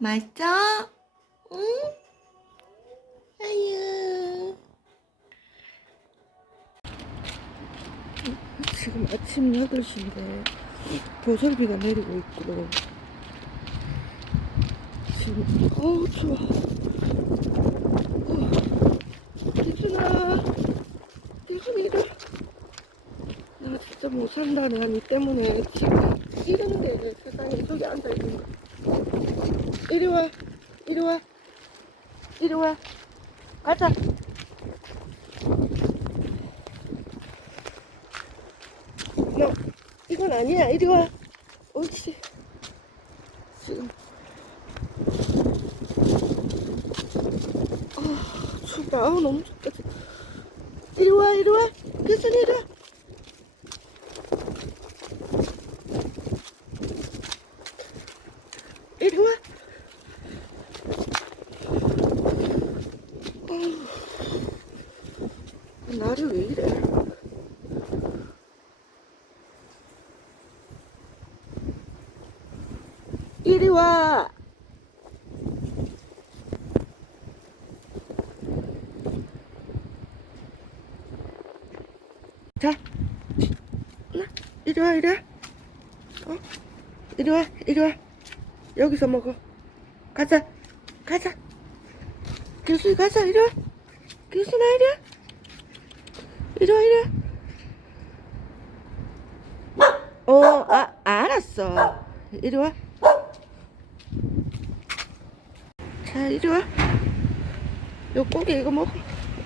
맛있어? 응? 아유. 지금 아침 8시인데 보슬비가 내리고 있고 지금 어우 추워 어, 기준이 이리 나 진짜 못 산다는 이 때문에 지금 이런데 세상에 저기 앉아있는 거 이리 와 이리 와 이리 와. 가자. 너 이건 아니야. 이리 와. 옳지. 지금. 아 춥다 아 너무 춥다. 이리 와 이리 와. 교수님 이리 와. 이리 와 날이 왜 이래 이리 와. 자, 나 이리 와, 이리 와. 어? 이리 와, 이리 와. 여기서 먹어. 가자, 가자. 교수님 가자, 이리 와. 교수나 이리 와. 이리 와, 이리 와. 어, 아, 알았어. 이리 와. 자, 이리 와. 요 고기 이거 먹어.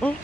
어?